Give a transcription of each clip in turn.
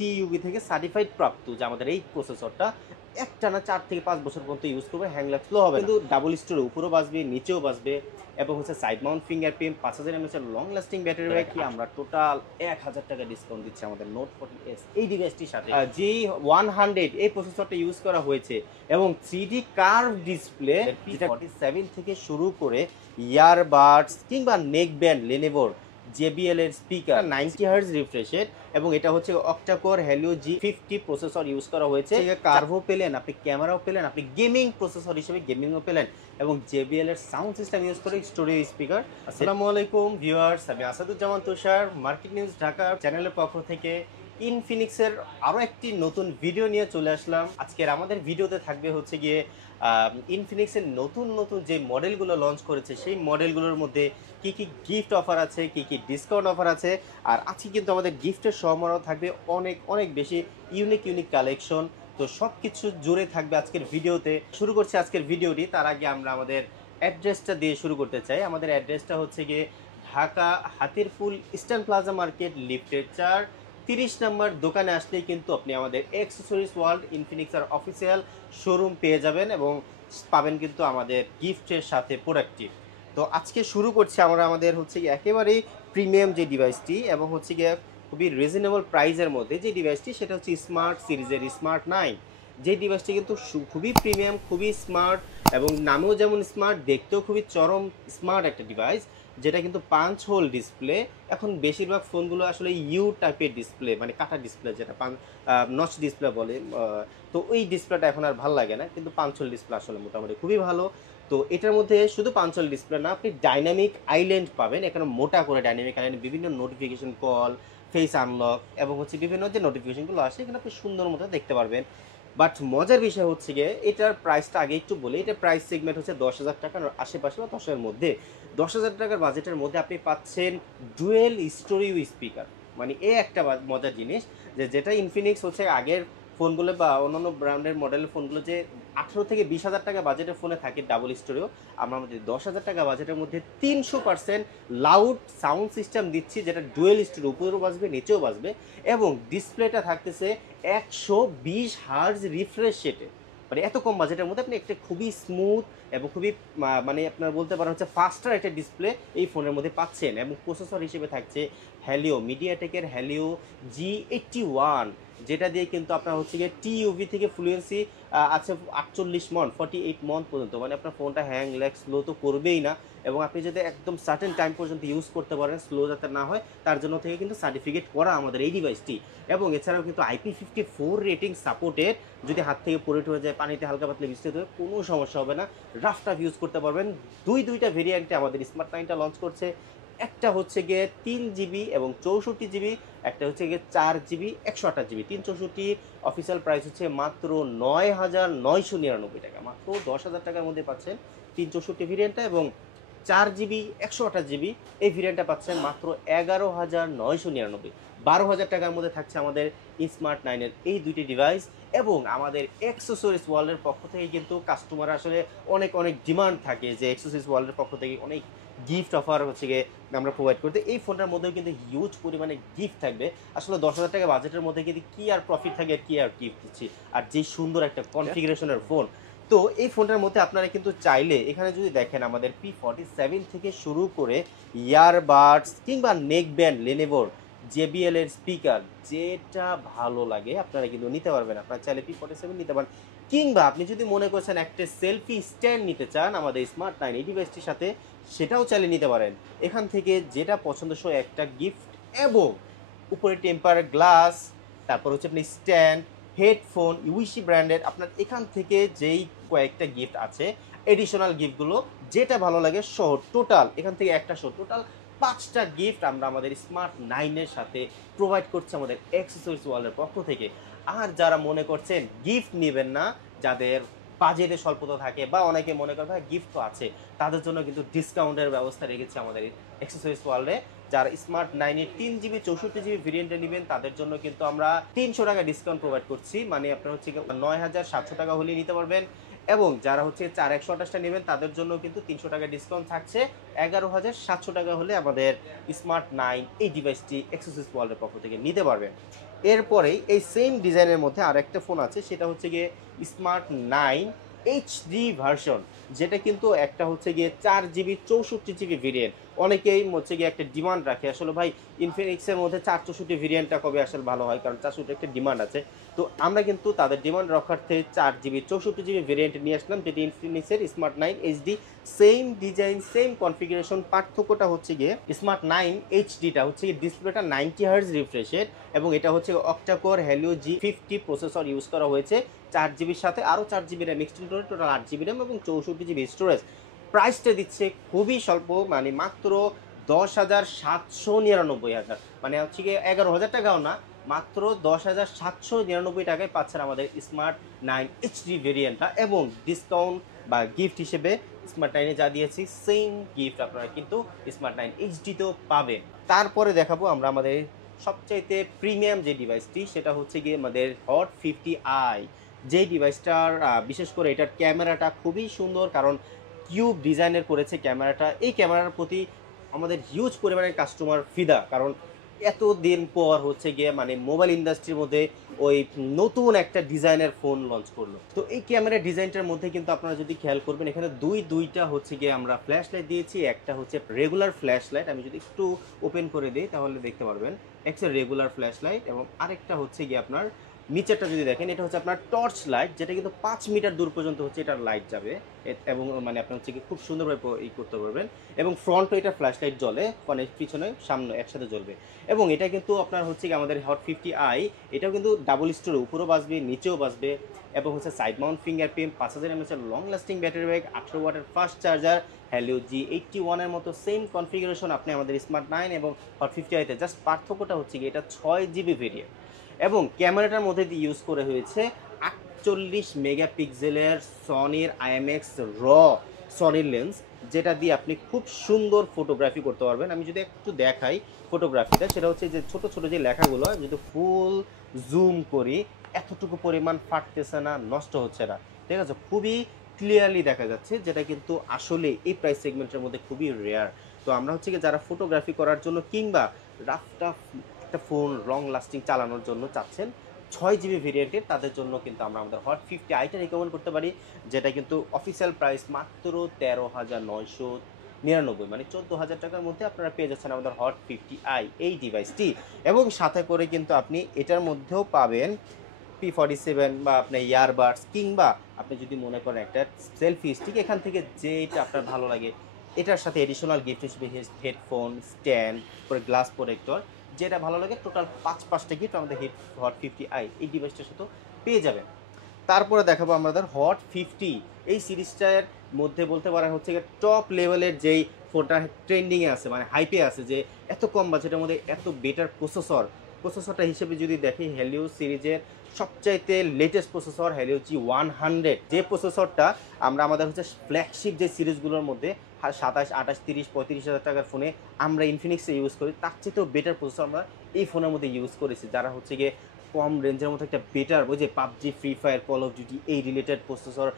টিইউবি থেকে সার্টিফাইড প্রাপ্ত যে আমাদের এই প্রসেসরটা একটানা 4 থেকে 5 বছর পর্যন্ত ইউজ করবে, হ্যাং ল্যাগ স্লো হবে কিন্তু ডাবল স্টোরের উপরেও বাজবে, নিচেও বাজবে এবং হচ্ছে সাইড মাউন্ট ফিঙ্গারপ্রিন্ট 5000 mAh এর লং লাস্টিং ব্যাটারি ব্যাক কি আমরা টোটাল 1000 টাকা ডিসকাউন্ট দিচ্ছি আমাদের নোট 40s এই ডিভাইসটির সাথে। G100 এই প্রসেসরটা ইউজ করা হয়েছে এবং 3D কার্ভ ডিসপ্লে যেটা 47 থেকে শুরু করে ইয়ারবাডস কিংবা নেক ব্যান্ড লেনোভোর JBL এর স্পিকার 90 হার্জ রিফ্রেশের এবং এটা হচ্ছে octa-core Helio G50 processor use করা হয়েছে। কার্ভো পেলেন, আপনি ক্যামেরাও পেলেন, আপনি গেমিং প্রসেসর হিসেবে গেমিংও পেলেন এবং JBL এর সাউন্ড সিস্টেম ইউজ করে স্টোরিও স্পিকার। আসসালামু আলাইকুম ভিউয়ার্স, আমি আসাদুজ্জামান তুষার মার্কেট নিউজ ঢাকা চ্যানেলের পক্ষ থেকে ইনফিনিক্সের আরও একটি নতুন ভিডিও নিয়ে চলে আসলাম। আজকের আমাদের ভিডিওতে থাকবে হচ্ছে গিয়ে ইনফিনিক্সের নতুন নতুন যে মডেলগুলো লঞ্চ করেছে সেই মডেলগুলোর মধ্যে কি কি গিফট অফার আছে, কি কি ডিসকাউন্ট অফার আছে। আর আজকে কিন্তু আমাদের গিফটের সমারোহ থাকবে অনেক অনেক বেশি ইউনিক কালেকশন। তো সব কিছু জুড়ে থাকবে আজকের ভিডিওতে। শুরু করছি আজকের ভিডিওটি। তার আগে আমরা আমাদের অ্যাড্রেসটা দিয়ে শুরু করতে চাই। আমাদের অ্যাড্রেসটা হচ্ছে গিয়ে Dhaka Hatirpul Eastern Plaza market লিফটের 4 30 নম্বর দোকানে আসলেই কিন্তু আপনি আমাদের অ্যাক্সেসরিজ ওয়ার্ল্ড ইনফিনিক্সের অফিসিয়াল শোরুম পেয়ে যাবেন এবং পাবেন কিন্তু আমাদের গিফটের সাথে প্রোডাক্টিভ। তো আজকে শুরু করছি আমরা আমাদের হচ্ছে গিয়ে একেবারেই প্রিমিয়াম যে ডিভাইসটি এবং হচ্ছে গিয়ে খুবই রিজনেবল প্রাইসের মধ্যে যে ডিভাইসটি, সেটা হচ্ছে স্মার্ট সিরিজের স্মার্ট 9। যে ডিভাইসটি কিন্তু খুবই প্রিমিয়াম, খুবই স্মার্ট এবং নামেও যেমন স্মার্ট, দেখতেও খুবই চরম স্মার্ট একটা ডিভাইস, যেটা কিন্তু 5 হোল ডিসপ্লে। এখন বেশিরভাগ ফোনগুলো আসলে ইউ টাইপের ডিসপ্লে, মানে কাটা ডিসপ্লে, যেটা নচ ডিসপ্লে বলে, তো ওই ডিসপ্লেটা এখন আর ভালো লাগে না, কিন্তু 5 হোল ডিসপ্লে আসলে মোটামুটি খুবই ভালো। তো এটার মধ্যে শুধু 5 হোল ডিসপ্লে না, আপনি ডাইনামিক আইল্যান্ড পাবেন, এখানে মোটা করে ডাইনামিক আইল্যান্ড, বিভিন্ন নোটিফিকেশন, কল, ফেস আনলক এবং হচ্ছে বিভিন্ন যে নোটিফিকেশনগুলো আসে এখানে আপনি সুন্দর মতো দেখতে পারবেন। বাট মজার বিষয় হচ্ছে গিয়ে এটার প্রাইসটা আগে একটু বলি। এটার প্রাইস সেগমেন্ট হচ্ছে 10,000 টাকার আশেপাশে বা 10,000 মধ্যে। 10,000 টাকার বাজেটের মধ্যে আপনি পাচ্ছেন ডুয়েল স্টোরিও স্পিকার। মানে এই একটা মজার জিনিস, যেটা ইনফিনিক্স হচ্ছে আগের ফোনগুলো বা অন্যান্য ব্র্যান্ডের মডেলের ফোনগুলো যে 18 থেকে 20,000 টাকা বাজেটের ফোনে থাকে ডাবল স্টোরিও, আমরা আমাদের 10,000 টাকা বাজেটের মধ্যে 300% লাউড সাউন্ড সিস্টেম দিচ্ছি, যেটা ডুয়েল স্টোরিও, উপরেও বাজবে নিচেও বাজবে এবং ডিসপ্লেটা থাকতেছে 120 হার্জ রিফ্রেশ রেটে। মানে এত কম বাজেটের মধ্যে আপনি একটা খুবই স্মুথ এবং খুবই মানে আপনার বলতে পারেন হচ্ছে ফাস্টার একটা ডিসপ্লে এই ফোনের মধ্যে পাচ্ছেন। এবং প্রসেসর হিসেবে থাকছে হেলিও, মিডিয়াটেকের হেলিও G81, যেটা দিয়ে কিন্তু আপনার হচ্ছে গিয়ে টিইউভি থেকে ফ্লুয়েন্সি আছে 48 মন 48 মন পর্যন্ত। মানে আপনার ফোনটা হ্যাং ল্যাগ স্লো তো করবেই না এবং আপনি যদি একদম সার্টেন টাইম পর্যন্ত ইউজ করতে পারেন, স্লো যাতে না হয় তার জন্য থেকে কিন্তু সার্টিফিকেট করা আমাদের এই ডিভাইসটি। এবং এছাড়াও কিন্তু IP54 রেটিং সাপোর্টেড, যদি হাত থেকে পড়ে টরে যায়, পানিতে হালকা পাতলে বৃষ্টিতে হয়, কোনো সমস্যা হবে না, রাফ টাফ ইউজ করতে পারবেন। দুইটা ভেরিয়েন্টে আমাদের স্মার্ট 9টা লঞ্চ করছে। একটা হচ্ছে গিয়ে 3GB এবং 64GB, একটা হচ্ছে গিয়ে 4GB 128GB। 364 অফিসিয়াল প্রাইস হচ্ছে মাত্র 9,999 টাকা, মাত্র 10,000 টাকার মধ্যে পাচ্ছেন 364 ভেরিয়েন্টটা এবং 4GB 128GB এই ভেরিয়েন্টটা পাচ্ছেন মাত্র 11,999। 12,000 টাকার মধ্যে থাকছে আমাদের স্মার্ট 9-এর এই দুইটি ডিভাইস। এবং আমাদের অ্যাক্সেসরিজ ওয়ার্ল্ডের পক্ষ থেকে কিন্তু কাস্টমার আসলে অনেক ডিমান্ড থাকে যে অ্যাক্সেসরিজ ওয়ার্ল্ডের পক্ষ থেকে অনেক গিফট অফার হচ্ছে গিয়ে আমরা প্রোভাইড করতে। এই ফোনটার মধ্যেও কিন্তু হিউজ পরিমাণে গিফট থাকবে। আসলে 10,000 টাকা বাজেটের মধ্যে কিন্তু কি আর প্রফিট থাকে আর কি আর গিফট দিচ্ছি, আর যে সুন্দর একটা কনফিগারেশনের ফোন। তো এই ফোনটার মধ্যে আপনারা কিন্তু চাইলে এখানে যদি দেখেন আমাদের P47 থেকে শুরু করে ইয়ারবাডস কিংবা নেক ব্যান্ড লেনোভোর JBL এর স্পিকার, যেটা ভালো লাগে আপনারা কিন্তু নিতে পারবেন। আপনারা চাইলে P47 নিতে পারেন, কিংবা আপনি যদি মনে করছেন একটা সেলফি স্ট্যান্ড নিতে চান আমাদের স্মার্ট 9 এই ডিভাইসটির সাথে, সেটাও চাইলে নিতে পারেন। এখান থেকে যেটা পছন্দসই একটা গিফট এবং উপরে টেম্পার গ্লাস, তারপর হচ্ছে আপনি স্ট্যান্ড, হেডফোন ইউইসি ব্র্যান্ডের, আপনার এখান থেকে যেই কয়েকটা গিফট আছে এডিশনাল গিফটগুলো যেটা ভালো লাগে সহ টোটাল এখান থেকে একটা সহ টোটাল 5টা গিফট আমরা আমাদের স্মার্ট 9-এর সাথে প্রোভাইড করছি আমাদের অ্যাক্সেসরিজ ওয়ার্ল্ডের পক্ষ থেকে। আর যারা মনে করছেন গিফট নেবেন না, যাদের বাজেটে স্বল্পতা থাকে বা অনেকে মনে করে ভাই গিফট তো আছে, তাদের জন্য কিন্তু ডিসকাউন্টের ব্যবস্থা রেখেছে আমাদের অ্যাক্সেসরিজ ওয়ার্ল্ডে। যারা স্মার্ট 9-এর 3GB 64GB ভেরিয়েন্টে নেবেন তাদের জন্য কিন্তু আমরা 300 টাকা ডিসকাউন্ট প্রোভাইড করছি। মানে আপনার হচ্ছে 9,700 টাকা হলেই নিতে পারবেন। এবং যারা হচ্ছে 4128টা নেবেন তাদের জন্য কিন্তু 300 টাকা ডিসকাউন্ট থাকছে। 11,700 টাকা হলে আমাদের স্মার্ট 9 এই ডিভাইসটি অ্যাক্সেসরিজ ওয়ার্ল্ডের পক্ষ থেকে নিতে পারবেন। এরপরেই এই সেম ডিজাইনের মধ্যে আরেকটা ফোন আছে, সেটা হচ্ছে গিয়ে স্মার্ট 9 এইচডি ভার্সন, যেটা কিন্তু একটা হচ্ছে গিয়ে 4 জিবি 64 জিবি ভেরিয়েন্ট। অনেকেই হচ্ছে গিয়ে একটা ডিমান্ড রাখে আসলে ভাই ইনফিনিক্সের মধ্যে 464 ভেরিয়েন্টটা কবে আসলে ভালো হয়, কারণ 464 একটা ডিমান্ড আছে। তো আমরা কিন্তু তাদের ডিমান্ড রক্ষার্থে 4 জিবি 64 জিবি ভেরিয়েন্ট নিয়ে আসলাম, যেটি ইনফিনিক্সের smart 9 HD. Same design, same configuration, পার্থক্যটা হচ্ছে গিয়ে স্মার্ট 9 এইচডিটা হচ্ছে গিয়ে ডিসপ্লেটা 90 হার্জ রিফ্রেশের, এবং এটা হচ্ছে octa-core Helio G50 processor use করা হয়েছে। 4 জিবির সাথে আরও 4 জিবি র্যাম এক্সটেন্ড করে টোটাল 8 জিবি র্যাম এবং 64 জিবি স্টোরেজ। প্রাইসটা দিচ্ছে খুবই স্বল্প, মানে মাত্র 10,799 মানে হচ্ছে গিয়ে 11,000 টাকাও না, মাত্র 10,799 টাকায় পাচ্ছেন আমাদের স্মার্ট 9 এইচডি ভেরিয়েন্টটা। এবং ডিসকাউন্ট বা গিফট হিসেবে স্মার্ট 9-এ যা দিয়েছি সেম গিফট আপনারা কিন্তু স্মার্ট 9 এইচডিতেও পাবেন। তারপরে দেখাবো আমরা আমাদের সবচাইতে প্রিমিয়াম যে ডিভাইসটি, সেটা হচ্ছে গিয়ে আমাদের হট 50i। যেই ডিভাইসটার বিশেষ করে এটার ক্যামেরাটা খুবই সুন্দর, কারণ কিউব ডিজাইনের করেছে ক্যামেরাটা। এই ক্যামেরার প্রতি আমাদের হিউজ পরিমাণের কাস্টমার ফিদা, কারণ এতদিন পর হচ্ছে গিয়ে মানে মোবাইল ইন্ডাস্ট্রির মধ্যে ওই নতুন একটা ডিজাইনের ফোন লঞ্চ করলো। তো এই ক্যামেরার ডিজাইনটার মধ্যে কিন্তু আপনারা যদি খেয়াল করবেন, এখানে দুইটা হচ্ছে গিয়ে আমরা ফ্ল্যাশ লাইট দিয়েছি। একটা হচ্ছে রেগুলার ফ্ল্যাশ লাইট, আমি যদি একটু ওপেন করে দিই তাহলে দেখতে পারবেন একটা রেগুলার ফ্ল্যাশ লাইট, এবং আরেকটা হচ্ছে গিয়ে আপনার নিচেরটা যদি দেখেন এটা হচ্ছে আপনার টর্চ লাইট, যেটা কিন্তু 5 মিটার দূর পর্যন্ত হচ্ছে এটার লাইট যাবে, এবং মানে আপনি হচ্ছে কি খুব সুন্দরভাবে করতে পারবেন। এবং ফ্রন্টও এটা ফ্ল্যাশ লাইট জ্বলে, মানে পিছনে সামনে একসাথে জ্বলবে। এবং এটা কিন্তু আপনার হচ্ছে কি আমাদের হট 50i, এটাও কিন্তু ডাবল স্টোরে, উপরেও বাজবে নিচেও বাজবে, এবং হচ্ছে side Mount fingerprint, 5000 mAh long lasting battery back, 18 ওয়াটের ফাস্ট চার্জার, হ্যালিও G81 এর মতো সেম কনফিগারেশন আপনি আমাদের স্মার্ট 9 এবং হট 50i-তে। জাস্ট পার্থক্যটা হচ্ছে কি এটা 6 জিবি ভেরিয়েন্ট, এবং ক্যামেরাটার মধ্যে দিয়ে ইউজ করে হয়েছে 48 মেগাপিক্সেলের সনির IMX র সনির লেন্স, যেটা দিয়ে আপনি খুব সুন্দর ফটোগ্রাফি করতে পারবেন। আমি যদি একটু দেখাই ফটোগ্রাফিটা, সেটা হচ্ছে যে ছোট ছোট যে লেখাগুলো যদি ফুল জুম করি এতটুকু পরিমাণ ফাটতেছে না, নষ্ট হচ্ছে না, ঠিক আছে, খুবই ক্লিয়ারলি দেখা যাচ্ছে, যেটা কিন্তু আসলে এই প্রাইস সেগমেন্টের মধ্যে খুবই রেয়ার। তো আমরা হচ্ছে কি যারা ফটোগ্রাফি করার জন্য কিংবা রাফ টাফ একটা ফোন লং লাস্টিং চালানোর জন্য চাচ্ছেন 6 জিবি ভেরিয়েন্টের, তাদের জন্য কিন্তু আমরা আমাদের হট 50i-টা রিকমেন্ড করতে পারি, যেটা কিন্তু অফিসিয়াল প্রাইস মাত্র 13,999, মানে 14,000 টাকার মধ্যে আপনারা পেয়ে যাচ্ছেন আমাদের হট 50i এই ডিভাইসটি। এবং সাথে করে কিন্তু আপনি এটার মধ্যেও পাবেন P47 বা আপনার ইয়ারবাডস, কিংবা আপনি যদি মনে করেন একটা সেলফি স্টিক, এখান থেকে যেটা আপনার ভালো লাগে এটার সাথে এডিশনাল গিফট হিসেবে হেডফোন স্ট্যান্ড, পরে গ্লাস প্রোটেক্টর, যেটা ভালো লাগে টোটাল 5টা গিফট আমাদের হট 50i এই ডিভাইসটার সাথে পেয়ে যাবেন। তারপরে দেখাবো আমাদের হট 50, এই সিরিজটার মধ্যে বলতে পারেন হচ্ছে টপ লেভেলের যেই ফোনটা ট্রেন্ডিংয়ে আছে, মানে হাইপে আছে, যে এত কম বাজেটের মধ্যে এত বেটার প্রসেসরটা হিসেবে যদি দেখি হেলিও সিরিজের সবচাইতে লেটেস্ট প্রসেসর হেলিও G100, যে প্রসেসরটা আমরা আমাদের হচ্ছে ফ্ল্যাগশিপ যে সিরিজগুলোর মধ্যে 27, 28, 30, 35,000 টাকার ফোনে আমরা ইনফিনিক্সে ইউজ করি, তার চেয়েতেও বেটার প্রসেসর আমরা এই ফোনের মধ্যে ইউজ করেছি। যারা হচ্ছে গিয়ে কম রেঞ্জের মধ্যে একটা বেটার, ওই যে PUBG, free fire, call of duty এই রিলেটেড প্রসেসর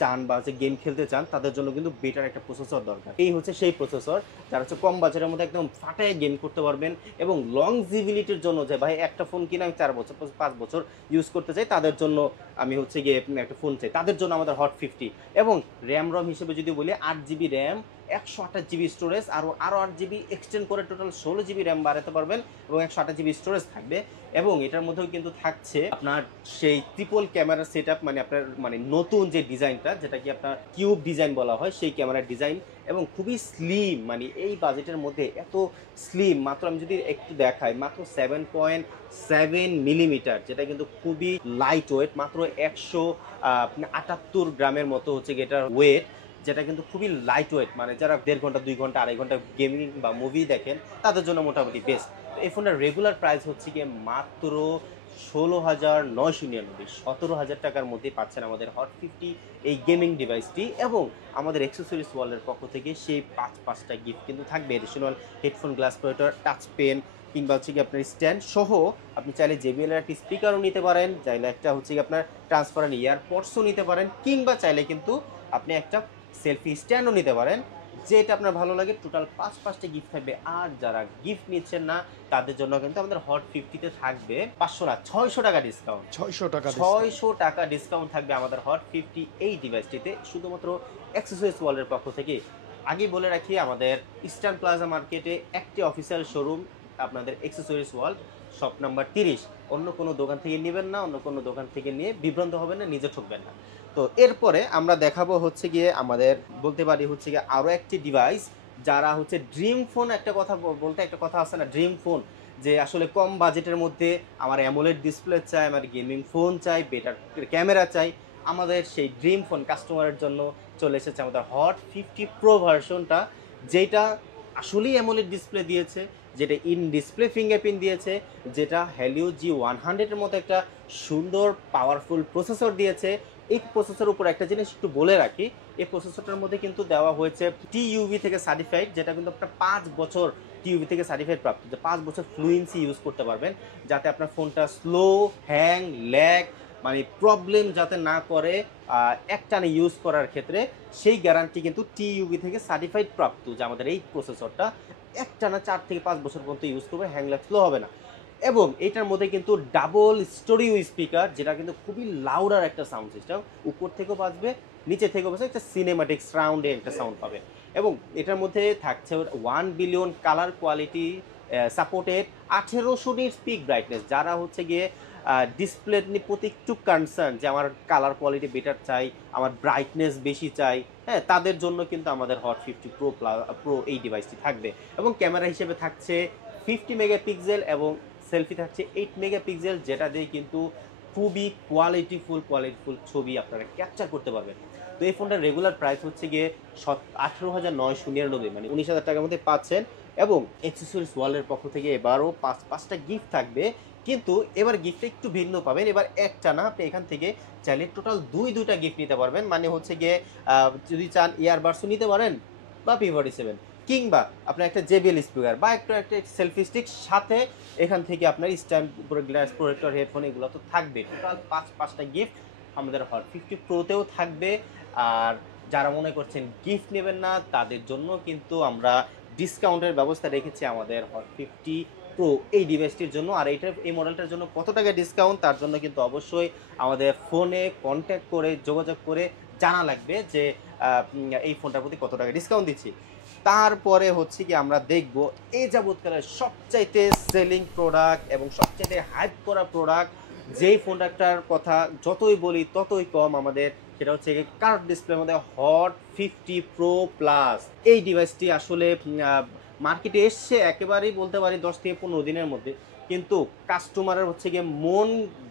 চান বা হচ্ছে গেম খেলতে চান, তাদের জন্য কিন্তু বেটার একটা প্রসেসর দরকার। এই হচ্ছে সেই প্রসেসর যারা হচ্ছে কম বাজেটের মধ্যে একদম ফাটায় গেম করতে পারবেন, এবং লংজিভিলিটির জন্য যে ভাই একটা ফোন কিনে আমি 4 বছর 5 বছর ইউজ করতে চাই, তাদের জন্য আমি হচ্ছে গিয়ে একটা ফোন চাই, তাদের জন্য আমাদের হট 50। এবং র্যাম রম হিসেবে যদি বলি 8 জিবি র্যাম, 128 জিবি স্টোরেজ, আরও 8 জিবি এক্সটেন্ড করে টোটাল 16 জিবি র্যাম বাড়াতে পারবেন, এবং 128 জিবি স্টোরেজ থাকবে। এবং এটার মধ্যেও কিন্তু থাকছে আপনার সেই ট্রিপল ক্যামেরা সেট আপ, মানে আপনার মানে নতুন যে ডিজাইনটা, যেটা কি আপনার কিউব ডিজাইন বলা হয়, সেই ক্যামেরার ডিজাইন, এবং খুবই স্লিম, মানে এই বাজেটের মধ্যে এত স্লিম, মাত্র আমি যদি একটু দেখাই মাত্র 7.7 মিলিমিটার, যেটা কিন্তু খুবই লাইট ওয়েট, মাত্র 178 গ্রামের মতো হচ্ছে এটার ওয়েট, যেটা কিন্তু খুবই লাইট ওয়েট, মানে যারা 1.5 ঘন্টা 2 ঘন্টা 2.5 ঘন্টা গেমিং বা মুভি দেখেন তাদের জন্য মোটামুটি বেস্ট। এই ফোনটার রেগুলার প্রাইস হচ্ছে গিয়ে মাত্র 16,999, 17,000 টাকার মধ্যে পাচ্ছেন আমাদের হট 50 এই গেমিং ডিভাইসটি। এবং আমাদের অ্যাক্সেসরিজ ওয়ার্ল্ডের পক্ষ থেকে সেই 5টা গিফট কিন্তু থাকবে, additional headphone, glass protector, touch pen, কিংবা হচ্ছে কি আপনার স্ট্যান্ড সহ আপনি চাইলে JBL এর একটি স্পিকারও নিতে পারেন, চাইলে একটা হচ্ছে কি আপনার ট্রান্সপারেন্ট ইয়ারপডসও নিতে পারেন, কিংবা চাইলে কিন্তু আপনি একটা সেলফি স্ট্যান্ডও নিতে পারেন, যেটা আপনার ভালো লাগে টোটাল 5টা গিফট থাকবে। আর যারা গিফট নিচ্ছেন না তাদের জন্য কিন্তু আমাদের হট 50-তে থাকবে 500 না 600 টাকা ডিসকাউন্ট। 600 টাকা ডিসকাউন্ট থাকবে আমাদের হট 50 এই ডিভাইসটিতে শুধুমাত্র অ্যাক্সেসরিজ ওয়ার্ল্ডের পক্ষ থেকে। আগে বলে রাখি আমাদের ইস্টার্ন প্লাজা মার্কেটে একটি অফিসিয়াল শোরুম আপনাদের অ্যাক্সেসরিজ ওয়ার্ল্ড, শপ নাম্বার 30। অন্য কোনো দোকান থেকে নেবেন না, অন্য কোনো দোকান থেকে নিয়ে বিভ্রান্ত হবেন না, নিজে ঠকবেন না। তো এরপরে আমরা দেখাবো হচ্ছে গিয়ে আমাদের বলতে পারি হচ্ছে গিয়ে আরও একটি ডিভাইস। যারা হচ্ছে ড্রিম ফোন, একটা কথা বলতে একটা কথা আছে না, ড্রিম ফোন, যে আসলে কম বাজেটের মধ্যে আমার অ্যামোলেড ডিসপ্লে চাই, আমার গেমিং ফোন চাই, বেটার ক্যামেরা চাই, আমাদের সেই ড্রিম ফোন কাস্টমারের জন্য চলে এসেছে আমাদের হট 50 প্রো ভার্সনটা, যেটা আসলেই অ্যামোলেড ডিসপ্লে দিয়েছে, যেটা ইন ডিসপ্লে ফিঙ্গারপ্রিন্ট দিয়েছে, যেটা হেলিও G100-এর মতো একটা সুন্দর পাওয়ারফুল প্রসেসর দিয়েছে। এই প্রসেসরের উপর একটা জিনিস একটু বলে রাখি, এই প্রসেসরটার মধ্যে কিন্তু দেওয়া হয়েছে টিইউভি থেকে সার্টিফাইড, যেটা কিন্তু আপনার 5 বছর টিইউভি থেকে সার্টিফাইড প্রাপ্ত, যে 5 বছর ফ্লুয়েন্সি ইউজ করতে পারবেন, যাতে আপনার ফোনটা স্লো, হ্যাং, ল্যাগ মানে প্রবলেম যাতে না করে একটানে ইউজ করার ক্ষেত্রে, সেই গ্যারান্টি কিন্তু টিইউভি থেকে সার্টিফাইড প্রাপ্ত, যে আমাদের এই প্রসেসরটা একটানা 4 থেকে 5 বছর পর্যন্ত ইউজ করবে, হ্যাং ল্যাগ স্লো হবে না। এবং এটার মধ্যে কিন্তু ডাবল স্টোরিও স্পিকার, যেটা কিন্তু খুবই লাউডার একটা সাউন্ড সিস্টেম, উপর থেকেও বাজবে, নিচে থেকেও বাজবে, একটা সিনেমাটিক সাউন্ডে একটা সাউন্ড পাবে। এবং এটার মধ্যে থাকছে 1 billion colour quality supported, 1800 nits pick brightness. যারা হচ্ছে গিয়ে ডিসপ্লে প্রতি একটু কনসার্ন যে আমার কালার কোয়ালিটি বেটার চাই, আমার ব্রাইটনেস বেশি চাই, হ্যাঁ, তাদের জন্য কিন্তু আমাদের হট 50 প্রো এই ডিভাইসটি থাকবে। এবং ক্যামেরা হিসেবে থাকছে 50 মেগাপিক্সেল এবং সেলফি থাকছে 8 মেগাপিক্সেল, যেটা দিয়ে কিন্তু খুবই কোয়ালিটিফুল ছবি আপনারা ক্যাপচার করতে পারবেন। তো এই ফোনটার রেগুলার প্রাইস হচ্ছে গিয়ে 18,999, মানে 19,000 টাকার মধ্যে পাচ্ছেন। এবং অ্যাক্সেসরিজ ওয়ার্ল্ডের পক্ষ থেকে এবারও 5টা গিফট থাকবে, কিন্তু এবার গিফটটা একটু ভিন্ন পাবেন। এবার একটা না, আপনি এখান থেকে চাইলে টোটাল দুইটা গিফট নিতে পারবেন। মানে হচ্ছে গিয়ে যদি চান ইয়ারবাডসও নিতে পারেন বা P47, কিংবা আপনার একটা JBL স্পিকার বা একটা সেলফি স্টিক, সাথে এখান থেকে আপনার স্ট্যান্ড গ্লাস প্রোটেক্টর, হেডফোন, এগুলো তো থাকবে। টোটাল 5টা গিফট আমাদের হট 50 প্রোতেও থাকবে। আর যারা মনে করছেন গিফট নেবেন না, তাদের জন্য কিন্তু আমরা ডিসকাউন্টের ব্যবস্থা রেখেছি আমাদের হট 50 প্রো এই ডিভাইসটির জন্য। আর এই মডেলটার জন্য কত টাকা ডিসকাউন্ট, তার জন্য কিন্তু অবশ্যই আমাদের ফোনে কন্ট্যাক্ট করে যোগাযোগ করে জানা লাগবে যে এই ফোনটার প্রতি কত টাকা ডিসকাউন্ট দিচ্ছি। তারপরে হচ্ছে কি আমরা দেখব এই যাবৎকালের সবচাইতে সেলিং প্রোডাক্ট এবং সবচাইতে হাইপ করা প্রোডাক্ট, যেই ফোনটার কথা যতই বলি ততই কম আমাদের, সেটা হচ্ছে কার্ভ ডিসপ্লের মধ্যে হট 50 প্রো প্লাস। এই ডিভাইসটি আসলে মার্কেটে এসছে একেবারেই বলতে পারি 10 থেকে 15 দিনের মধ্যে, কিন্তু কাস্টমারের হচ্ছে গিয়ে মন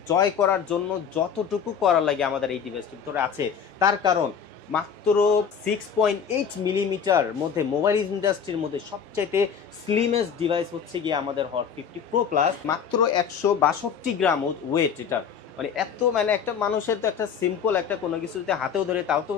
জয় করার জন্য যতটুকু করা লাগে আমাদের এই ডিভাইসটির ভিতরে আছে। তার কারণ মাত্র 6.8 মিলিমিটার মধ্যে মোবাইল ইন্ডাস্ট্রির মধ্যে সবচাইতে স্লিমেস্ট ডিভাইস হচ্ছে গিয়ে আমাদের হট 50 প্রো প্লাস। মাত্র 162 গ্রাম ওয়েট এটার, মানে এত, মানে একটা মানুষের তো একটা সিম্পল একটা কোনো কিছু যদি হাতেও ধরে তাও তো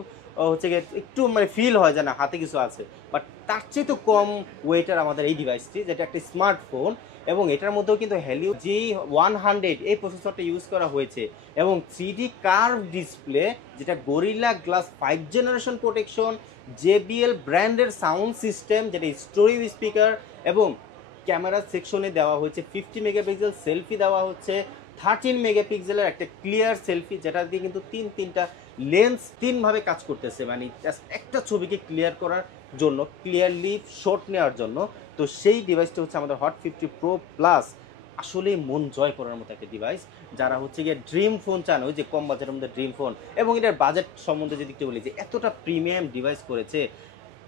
হচ্ছে গিয়ে একটু মানে ফিল হয় যে না হাতে কিছু আছে, বাট তার চেয়ে তো কম ওয়েটার আমাদের এই ডিভাইসটি, যেটা একটা স্মার্টফোন। এবং এটার মধ্যেও কিন্তু হেলিও G100 এই প্রসেসরটা ইউজ করা হয়েছে, এবং 3D কার্ভ ডিসপ্লে, যেটা gorilla glass 5 generation protection, JBL ব্র্যান্ডের সাউন্ড সিস্টেম, যেটা স্টোরিও স্পিকার, এবং ক্যামেরা সেকশনে দেওয়া হয়েছে 50 মেগাপিক্সেল সেলফি, দেওয়া হচ্ছে 13 মেগাপিক্সেলের একটা ক্লিয়ার সেলফি, যেটা দিয়ে কিন্তু তিনটা লেন্স 3 ভাবে কাজ করতেছে, মানে একটা ছবিকে ক্লিয়ার করার জন্য, ক্লিয়ারলি শট নেওয়ার জন্য। তো সেই ডিভাইসটা হচ্ছে আমাদের হট 50 প্রো প্লাস। আসলে মন জয় করার মতো একটা ডিভাইস। যারা হচ্ছে গিয়ে ড্রিম ফোন চান, ওই যে কম বাজেটের মধ্যে ড্রিম ফোন, এবং এটার বাজেট সম্বন্ধে যদি একটু বলি যে এতটা প্রিমিয়াম ডিভাইস করেছে,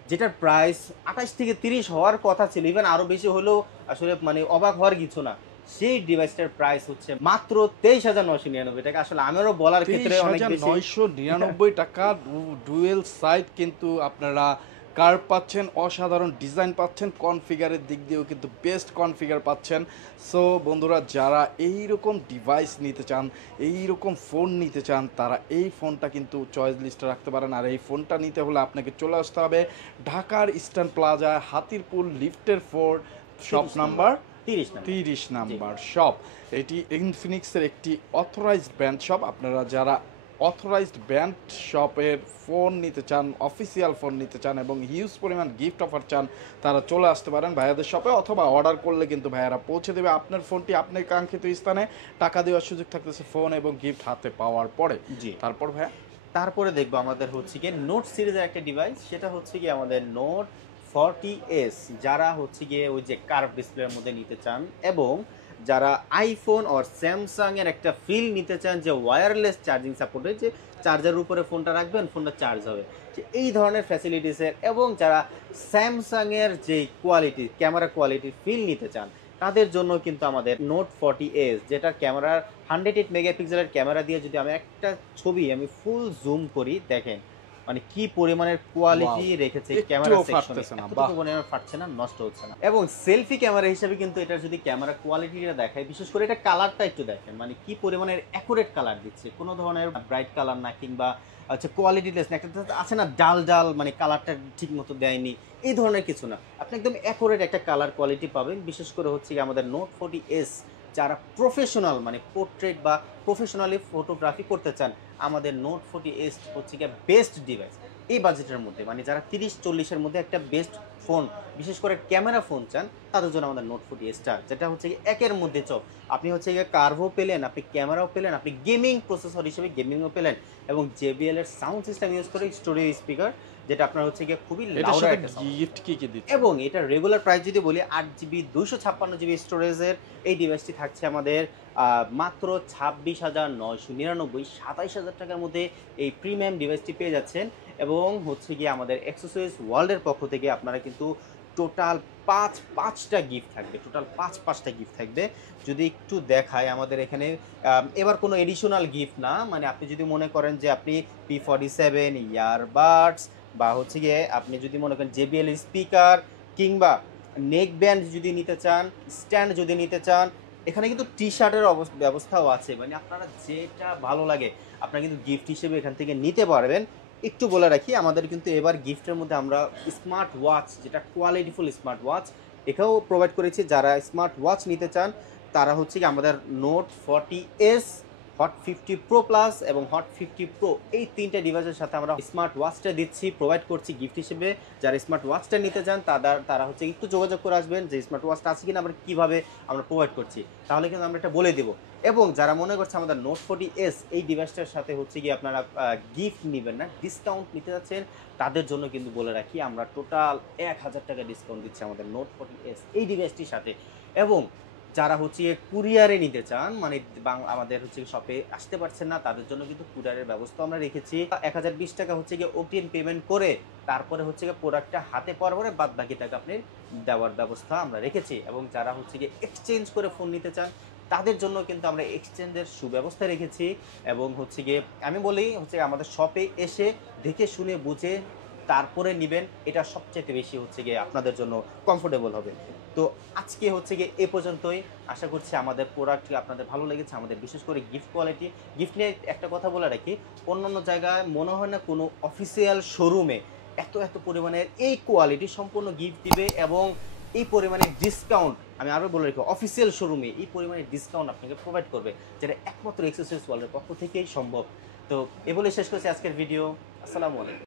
যেটার প্রাইস 28 থেকে 30 হওয়ার কথা ছিল, ইভেন আরও বেশি হলেও আসলে মানে অবাক হওয়ার কিছু না। সেই ডিভাইসটার প্রাইস হচ্ছে মাত্র 23,999 টাকা। আসলে আমারও বলার ক্ষেত্রে অনেক বেশি, 23,999 টাকা। ডুয়েল সাইড কিন্তু আপনারা কার্ভ পাচ্ছেন, অসাধারণ ডিজাইন পাচ্ছেন, কনফিগারের দিক দিয়েও কিন্তু বেস্ট কনফিগার পাচ্ছেন। সো বন্ধুরা, যারা এই রকম ডিভাইস নিতে চান, এই রকম ফোন নিতে চান, তারা এই ফোনটা কিন্তু চয়েস লিস্টে রাখতে পারেন। আর এই ফোনটা নিতে হলে আপনাকে চলে আসতে হবে ঢাকার ইস্টার্ন প্লাজা হাতিরপুল লিফটের 4, শপ নাম্বার 30 নাম্বার শপ। এটি ইনফিনিক্সের একটি অথরাইজড ব্র্যান্ড শপ। আপনারা যারা অথরাইজড ব্র্যান্ড শপের ফোন নিতে চান, অফিসিয়াল ফোন নিতে চান এবং হিউজ পরিমাণ গিফট অফার চান, তারা চলে আসতে পারেন ভাইয়াদের শপে, অথবা অর্ডার করলে কিন্তু ভাইয়ারা পৌঁছে দেবে আপনার ফোনটি আপনার কাঙ্ক্ষিত স্থানে। টাকা দেওয়ার সুযোগ থাকতেছে ফোন এবং গিফট হাতে পাওয়ার পরে। জি। তারপর ভাইয়া তারপরে দেখবো আমাদের হচ্ছে গিয়ে নোট সিরিজের একটা ডিভাইস, সেটা হচ্ছে গিয়ে আমাদের নোট 40s। যারা হচ্ছে গিয়ে ওই যে কার্ভ ডিসপ্লের মধ্যে নিতে চান এবং যারা আইফোন আর স্যামসাং এর একটা ফিল নিতে চান যে ওয়্যারলেস চার্জিং সাপোর্টের, যে চার্জারের উপরে ফোনটা রাখবেন ফোনটা চার্জ হবে, যে এই ধরনের ফ্যাসিলিটিসের, এবং যারা স্যামসাং এর যে কোয়ালিটি ক্যামেরা কোয়ালিটির ফিল নিতে চান, তাদের জন্য কিন্তু আমাদের নোট 40s, যেটা ক্যামেরার 108 মেগাপিক্সেলের ক্যামেরা দিয়ে যদি আমি একটা ছবি আমি ফুল জুম করি, দেখেন মানে কি পরিমাণের কোয়ালিটি রেখেছে ক্যামেরা সেকশনে, এতটুকু পরিমাণে ফাটছে না, নষ্ট হচ্ছে না। এবং সেলফি ক্যামেরা হিসেবে কিন্তু এটা যদি ক্যামেরা কোয়ালিটিটা দেখায়, বিশেষ করে এটা কালারটা একটু দেখেন, মানে কি পরিমাণের অ্যাকুরেট কালার দিচ্ছে, কোনো ধরনের ব্রাইট কালার না, কিংবা আচ্ছা কোয়ালিটিলেস না, একটা আছে না ডাল ডাল, মানে কালারটা ঠিক মতো দেয়নি, এই ধরনের কিছু না, আপনি একদম অ্যাকুরেট একটা কালার কোয়ালিটি পাবেন। বিশেষ করে হচ্ছে কি আমাদের নোট 40s যারা প্রফেশনাল মানে পোর্ট্রেট বা প্রফেশনালি ফটোগ্রাফি করতে চান, আমাদের নোট 40s হচ্ছে গিয়ে বেস্ট ডিভাইস এই বাজেটের মধ্যে। মানে যারা 30-40-এর মধ্যে একটা বেস্ট ফোন, বিশেষ করে ক্যামেরা ফোন চান, তাদের জন্য আমাদের নোট 40sটা, যেটা হচ্ছে গিয়ে একের মধ্যে চপ। আপনি হচ্ছে গিয়ে কার্ভও পেলেন, আপনি ক্যামেরাও পেলেন, আপনি গেমিং প্রসেসর হিসেবে গেমিংও পেলেন, এবং JBL এর সাউন্ড সিস্টেম ইউজ করে স্টোরিও স্পিকার, যেটা আপনার হচ্ছে গিয়ে খুবই লাউড একটা সাউন্ড। গিফট কি কি দিচ্ছে? এবং এটা রেগুলার প্রাইস যদি বলি 8GB 256GB স্টোরেজের এই ডিভাইসটি থাকছে আমাদের মাত্র 26,999, 27,000 টাকার মধ্যে এই প্রিমিয়াম ডিভাইসটি পেয়ে যাচ্ছেন। এবং হচ্ছে গিয়ে আমাদের অ্যাক্সেসরিজ ওয়ার্ল্ডের পক্ষ থেকে আপনারা কিন্তু টোটাল পাঁচটা গিফট থাকবে, টোটাল পাঁচটা গিফট থাকবে। যদি একটু দেখায় আমাদের এখানে, এবার কোনো এডিশনাল গিফট না, মানে আপনি যদি মনে করেন যে আপনি P47 ইয়ারবাডস, বা হচ্ছে গিয়ে আপনি যদি মনে করেন JBL স্পিকার, কিংবা নেক ব্যান্ড যদি নিতে চান, স্ট্যান্ড যদি নিতে চান, এখানে কিন্তু টি শার্টের ব্যবস্থাও আছে। মানে আপনারা যেটা ভালো লাগে আপনারা কিন্তু গিফট হিসেবে এখান থেকে নিতে পারবেন। একটু বলে রাখি, আমাদের কিন্তু এবার গিফটের মধ্যে আমরা স্মার্ট ওয়াচ, যেটা কোয়ালিটিফুল স্মার্ট ওয়াচ, এটাও প্রোভাইড করেছি। যারা স্মার্ট ওয়াচ নিতে চান তারা হচ্ছে কি আমাদের note 40s, hot 50 pro plus এবং হট 50 প্রো, এই তিনটা ডিভাইসের সাথে আমরা স্মার্ট ওয়াচটা দিচ্ছি, প্রোভাইড করছি গিফট হিসেবে। যারা স্মার্ট ওয়াচটা নিতে চান তারা হচ্ছে একটু যোগাযোগ করে আসবেন যে স্মার্ট ওয়াচটা আছে কিনা, আমরা কীভাবে আমরা প্রোভাইড করছি, তাহলে কিন্তু আমরা এটা বলে দেবো। এবং যারা মনে করছে আমাদের নোট 40s এই ডিভাইসটার সাথে হচ্ছে গিয়ে আপনারা গিফট নেবেন না, ডিসকাউন্ট নিতে যাচ্ছেন, তাদের জন্য কিন্তু বলে রাখি আমরা টোটাল 1000 টাকা ডিসকাউন্ট দিচ্ছি আমাদের নোট 40s এই ডিভাইসটির সাথে। এবং যারা হচ্ছে কুরিয়ারে নিতে চান, মানে আমাদের হচ্ছে শপে আসতে পারছেন না, তাদের জন্য কিন্তু কুরিয়ারের ব্যবস্থা আমরা রেখেছি। 1020 টাকা হচ্ছে গিয়ে অগ্রিম পেমেন্ট করে তারপরে হচ্ছে গিয়ে প্রোডাক্টটা হাতে পাওয়ার পরে বাদ বাকি টাকা আপনি দেওয়ার ব্যবস্থা আমরা রেখেছি। এবং যারা হচ্ছে গিয়ে এক্সচেঞ্জ করে ফোন নিতে চান, তাদের জন্য কিন্তু আমরা এক্সচেঞ্জের সুব্যবস্থা রেখেছি। এবং হচ্ছে গিয়ে আমি বলি হচ্ছে আমাদের শপে এসে দেখে শুনে বুঝে তারপরে নেবেন, এটা সবচেয়ে বেশি হচ্ছে গিয়ে আপনাদের জন্য কমফোর্টেবল হবে। তো আজকে হচ্ছে গিয়ে এ পর্যন্তই। আশা করছি আমাদের প্রোডাক্ট আপনাদের ভালো লেগেছে, আমাদের বিশেষ করে গিফট কোয়ালিটি। গিফট নিয়ে একটা কথা বলে রাখি, অন্যান্য জায়গায় মনে হয় না কোনো অফিসিয়াল শোরুমে এত পরিমাণের এই কোয়ালিটি সম্পূর্ণ গিফট দিবে এবং এই পরিমাণে ডিসকাউন্ট, আমি আরও বলে রাখি অফিসিয়াল শোরুমে এই পরিমাণে ডিসকাউন্ট আপনাকে প্রোভাইড করবে, যেটা একমাত্র এক্সেসরিজ ওয়ার্ল্ডের পক্ষ থেকেই সম্ভব। তো এ বলে শেষ করছি আজকের ভিডিও। আসসালামু আলাইকুম।